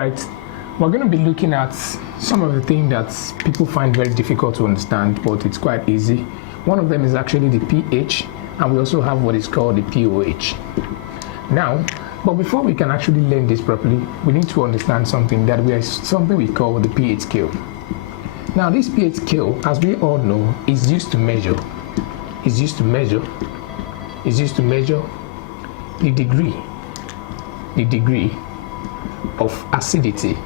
right, we're going to be looking at some of the things that people find very difficult to understand, but it's quite easy. One of them is actually the pH, and we also have what is called the POH. Now, but before we can actually learn this properly, we need to understand something we call the pH scale. Now, this pH scale, as we all know, is used to measure the degree of acidity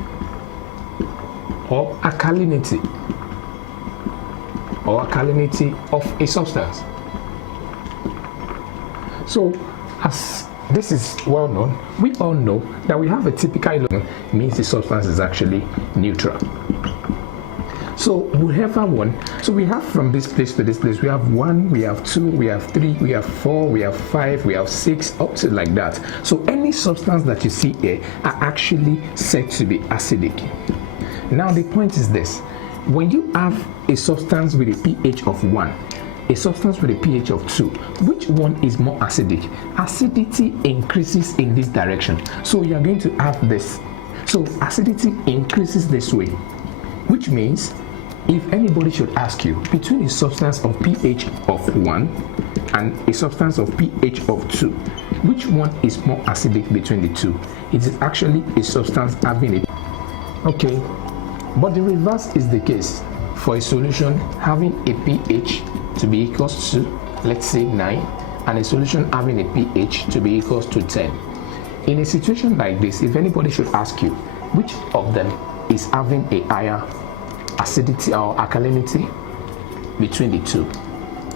or alkalinity of a substance. So, as this is well known, we all know that we have a typical element, means the substance is actually neutral. So whatever one, so we have from this place to this place, we have 1, we have 2, we have 3, we have 4, we have 5, we have 6, up to like that. So any substance that you see here are actually said to be acidic. Now the point is this: when you have a substance with a pH of 1, a substance with a pH of 2, which one is more acidic? Acidity increases in this direction. So you are going to have this. So acidity increases this way, which means if anybody should ask you between a substance of pH of 1 and a substance of pH of 2, which one is more acidic between the two? It is actually a substance having a... Okay, but the reverse is the case for a solution having a pH to be equals to, let's say, 9, and a solution having a pH to be equals to 10. In a situation like this, if anybody should ask you which of them is having a higher acidity or alkalinity between the two,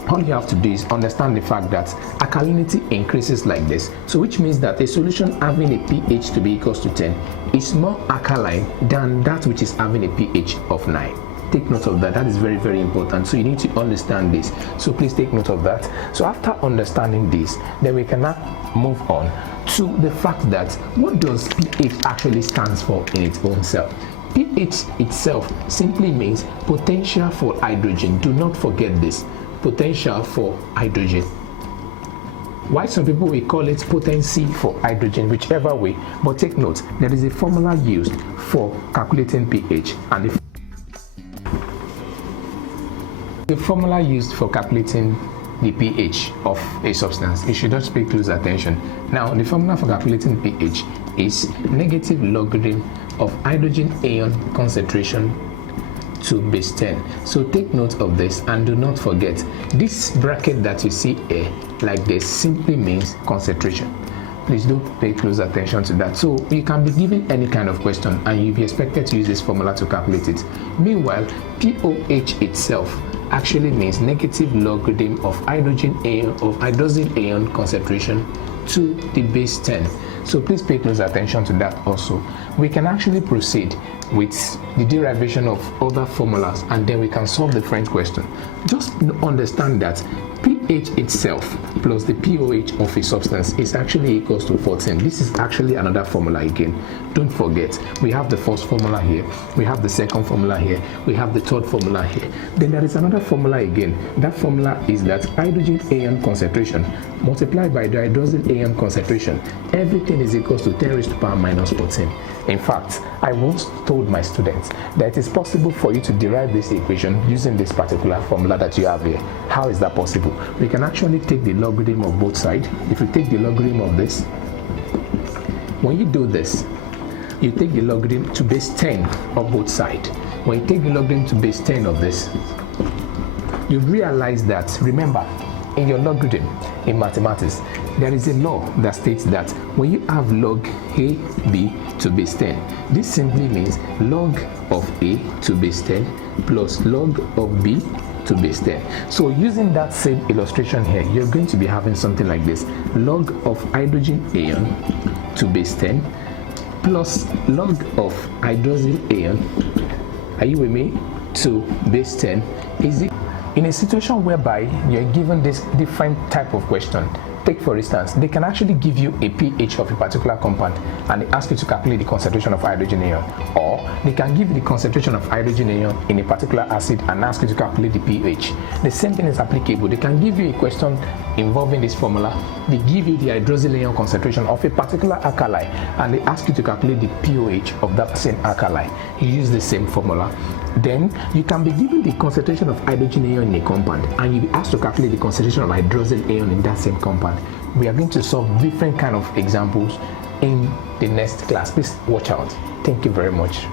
all you have to do is understand the fact that alkalinity increases like this, so which means that a solution having a pH to be equals to 10 is more alkaline than that which is having a pH of 9. Take note of that. That is very, very important. So you need to understand this. So please take note of that. So after understanding this, then we can now move on to the fact that what does pH actually stands for in its own self. pH itself simply means potential for hydrogen. Do not forget this. Potential for hydrogen. Why some people will call it potency for hydrogen, whichever way, but take note, there is a formula used for calculating pH, and the formula used for calculating the pH of a substance. You should just pay close attention. Now, the formula for calculating pH is negative logarithm of hydrogen ion concentration to base 10. So take note of this, and do not forget, this bracket that you see here like this simply means concentration. Please do pay close attention to that. So you can be given any kind of question and you'll be expected to use this formula to calculate it. Meanwhile, POH itself actually means negative logarithm of hydrogen ion concentration to the base 10. So please pay close attention to that also. We can actually proceed with the derivation of other formulas, and then we can solve the French question. Just understand that pH itself plus the POH of a substance is actually equals to 14. This is actually another formula again. Don't forget, we have the first formula here, we have the second formula here, we have the third formula here. Then there is another formula again. That formula is that hydrogen ion concentration multiplied by the hydrogen ion concentration, everything is equals to 10 raised to the power minus 14. In fact, I once told my students that it is possible for you to derive this equation using this particular formula that you have here. How is that possible? We can actually take the logarithm of both sides. If you take the logarithm of this, when you do this, you take the logarithm to base 10 of both sides. When you take the logarithm to base 10 of this, you realize that, remember, in your logarithm in mathematics, there is a law that states that when you have log AB to base 10, this simply means log of A to base 10 plus log of B to base 10. So using that same illustration here, you're going to be having something like this: log of hydrogen ion to base 10 plus log of hydrogen ion, are you with me, to base 10 is equal. In a situation whereby you're given this different type of question, take for instance, they can actually give you a pH of a particular compound and they ask you to calculate the concentration of hydrogen ion, or they can give you the concentration of hydrogen ion in a particular acid and ask you to calculate the pH. The same thing is applicable. They can give you a question involving this formula, they give you the hydroxyl ion concentration of a particular alkali, and they ask you to calculate the POH of that same alkali. You use the same formula. Then you can be given the concentration of hydrogen ion in a compound, and you'll be asked to calculate the concentration of hydroxyl ion in that same compound. We are going to solve different kind of examples in the next class. Please watch out. Thank you very much.